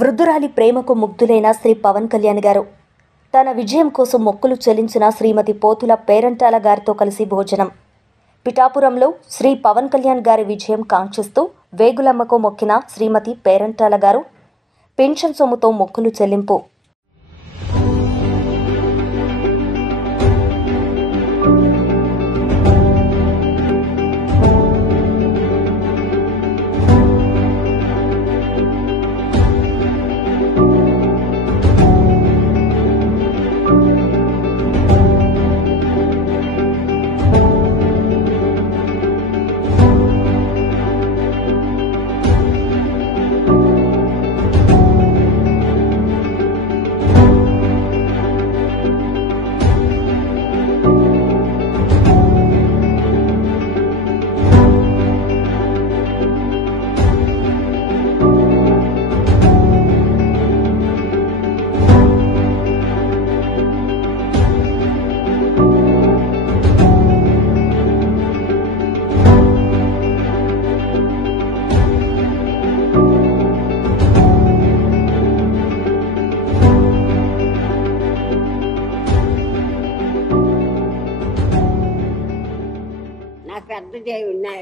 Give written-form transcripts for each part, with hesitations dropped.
వృద్ధురాలి ప్రేమకు ముగ్ధులైన శ్రీ పవన్ కళ్యాణ్ గారు తన విజయం కోసం మొక్కులు చెల్లించిన శ్రీమతి పోతుల పేరంటాల గారితో కలిసి భోజనం. పిఠాపురంలో శ్రీ పవన్ కళ్యాణ్ గారి విజయం కాంక్షిస్తూ వేగులమ్మకు మొక్కిన శ్రీమతి పేరంటాల గారు పెన్షన్ సొమ్ముతో మొక్కులు చెల్లింపు.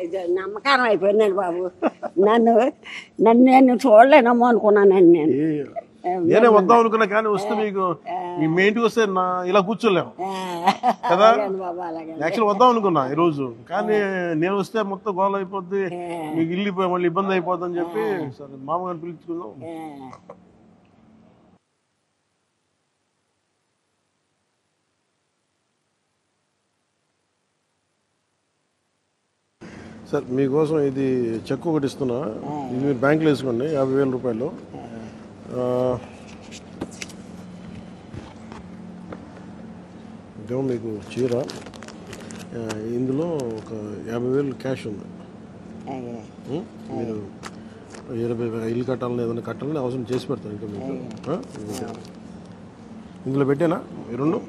పెద్ద నమ్మకారం అయిపోయిందండి బాబు. నన్ను నేను చూడలేనమ్మో అనుకున్నానండి. నేనే వద్దాం అనుకున్నా కానీ వస్తే మీకు మీ ఇంటికి వస్తే ఇలా కూర్చోలేము కదా. యాక్చువల్ వద్దాం అనుకున్నా ఈ రోజు, కానీ నేను వస్తే మొత్తం గోల అయిపోద్ది, మీకు ఇల్లు మళ్ళీ ఇబ్బంది అయిపోద్ది అని చెప్పి సరే మామగారిని పిలుచుకుందాం. సార్ మీకోసం ఇది చెక్ ఒకటి ఇస్తున్నా, ఇది మీరు బ్యాంకులో వేసుకోండి 50,000 రూపాయలు. ఇదేమో మీకు చీర, ఇందులో ఒక 50,000 క్యాష్ ఉంది. మీరు 20,000 ఇల్లు కట్టాలని ఏదైనా కట్టాలని అవసరం చేసి పెడతాను ఇంకా మీకు. ఇందులో పెట్టానా ఈ రెండు?